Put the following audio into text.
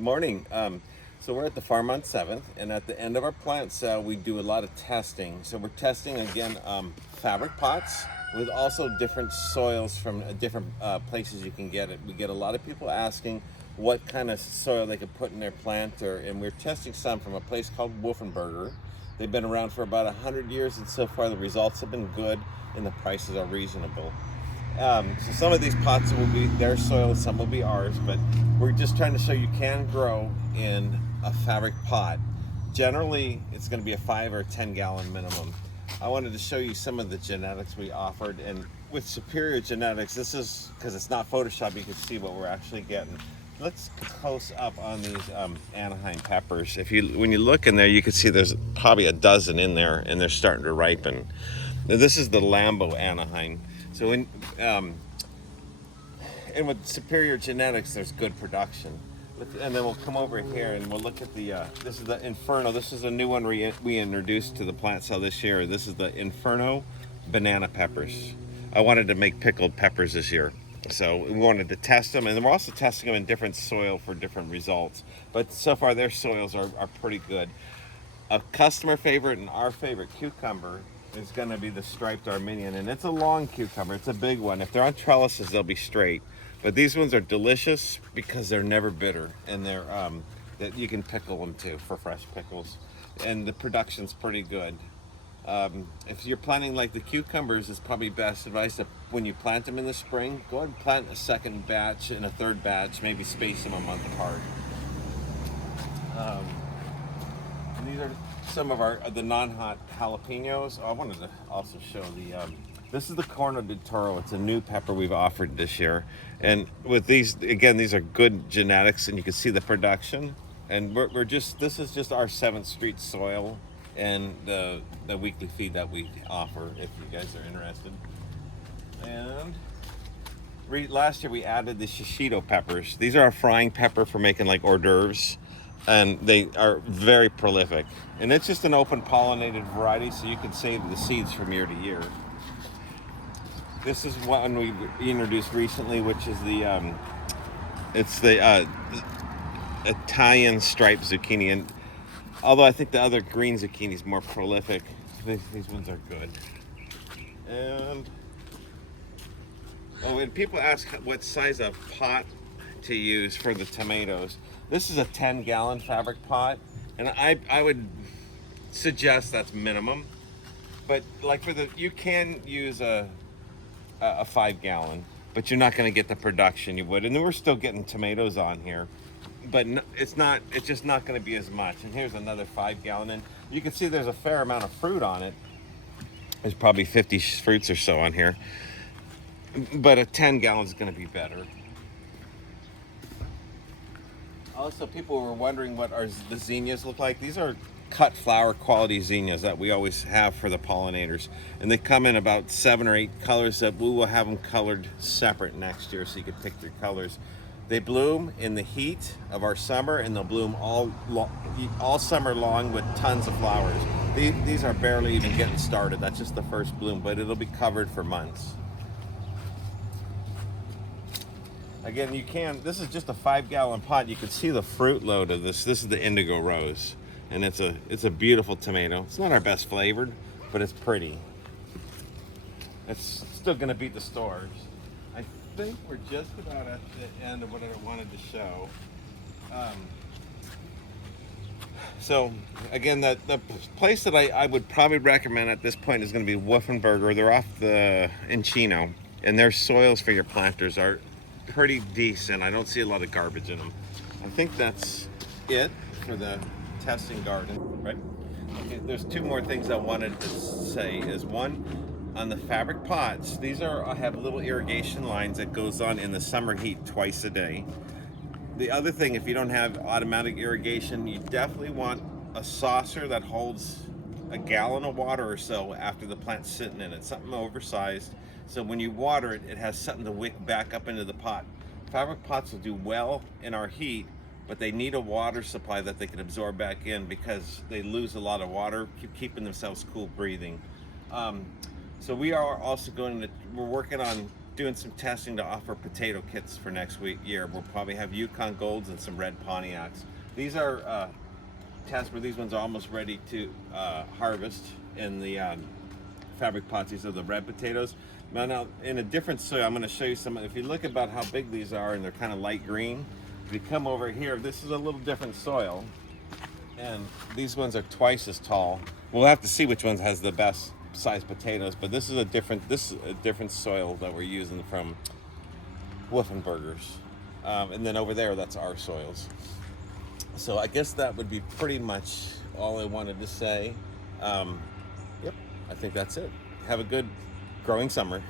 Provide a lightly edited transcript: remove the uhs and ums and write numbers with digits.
Morning. So we're at the farm on 7th, and at the end of our plant sale, we do a lot of testing. So we're testing again fabric pots with also different soils from different places you can get it. We get a lot of people asking what kind of soil they could put in their planter, and we're testing some from a place called Wolfenberger. They've been around for about 100 years, and so far the results have been good, and the prices are reasonable. So some of these pots will be their soil, some will be ours, but we're just trying to show you can grow in a fabric pot. Generally, it's going to be a 5 or 10 gallon minimum. I wanted to show you some of the genetics we offered, and with Superior Genetics, this is because it's not Photoshop, you can see what we're actually getting. Let's close up on these Anaheim peppers. When you look in there, you can see there's probably a dozen in there, and they're starting to ripen. Now, this is the Lambo Anaheim. So and with Superior Genetics, there's good production. And then we'll come over here and we'll look at this is the Inferno. This is a new one we introduced to the plant sale this year. This is the Inferno banana peppers. I wanted to make pickled peppers this year. So we wanted to test them, and then we're also testing them in different soil for different results. But so far their soils are pretty good. A customer favorite and our favorite cucumber is going to be the striped Armenian, and it's a long cucumber. It's a big one. If they're on trellises, they'll be straight. But these ones are delicious because they're never bitter, and they're that you can pickle them too for fresh pickles, and the production's pretty good. If you're planting like the cucumbers, it's probably best advice that when you plant them in the spring, go ahead and plant a second batch and a third batch, maybe space them a month apart. And these are some of the non-hot jalapenos. Oh, I wanted to also show this is the Corno de Toro. It's a new pepper we've offered this year. And with these, again, these are good genetics, and you can see the production. And this is just our 7th Street soil and the weekly feed that we offer if you guys are interested. And last year we added the shishito peppers. These are a frying pepper for making like hors d'oeuvres, and they are very prolific. And it's just an open pollinated variety, so you can save the seeds from year to year. This is one we introduced recently, which is it's the Italian striped zucchini. And although I think the other green zucchini is more prolific, these ones are good. And people ask what size of pot to use for the tomatoes. This is a 10-gallon fabric pot, and I would suggest that's minimum. But like you can use a 5-gallon, but you're not going to get the production you would. And then we're still getting tomatoes on here, but it's just not going to be as much. And here's another 5-gallon, and you can see there's a fair amount of fruit on it. There's probably 50 fruits or so on here, but a 10-gallon is going to be better. Also, people were wondering what the zinnias look like. These are cut flower quality zinnias that we always have for the pollinators, and they come in about 7 or 8 colors that we will have them colored separate next year, so you can pick their colors. They bloom in the heat of our summer, and they'll bloom all summer long with tons of flowers. These are barely even getting started. That's just the first bloom, but it'll be covered for months. Again, this is just a 5-gallon pot. You can see the fruit load of this. This is the Indigo Rose, and it's a beautiful tomato. It's not our best flavored, but it's pretty. It's still gonna beat the stores. I think we're just about at the end of what I wanted to show. So again, the place that I would probably recommend at this point is going to be Wolfenberger. They're off in Chino, and their soils for your planters are pretty decent. I don't see a lot of garbage in them. I think that's it for the testing garden, right? Okay, there's 2 more things I wanted to say. Is one, on the fabric pots, I have little irrigation lines that goes on in the summer heat twice a day. The other thing, if you don't have automatic irrigation, you definitely want a saucer that holds a gallon of water or so after the plant's sitting in it, something oversized. So when you water it, it has something to wick back up into the pot. Fabric pots will do well in our heat, but they need a water supply that they can absorb back in because they lose a lot of water, keeping themselves cool breathing. So we are also we're working on doing some testing to offer potato kits for next year. We'll probably have Yukon Golds and some red Pontiacs. These are tests where these ones are almost ready to harvest in the fabric pots. These are the red potatoes. Now in a different soil, I'm going to show you some. If you look about how big these are, and they're kind of light green. If you come over here, this is a little different soil, and these ones are twice as tall. We'll have to see which one has the best size potatoes, but this is a different soil that we're using from Wolfenbergers, and then over there, that's our soils. So I guess that would be pretty much all I wanted to say. Yep, I think that's it. Have a good growing summer.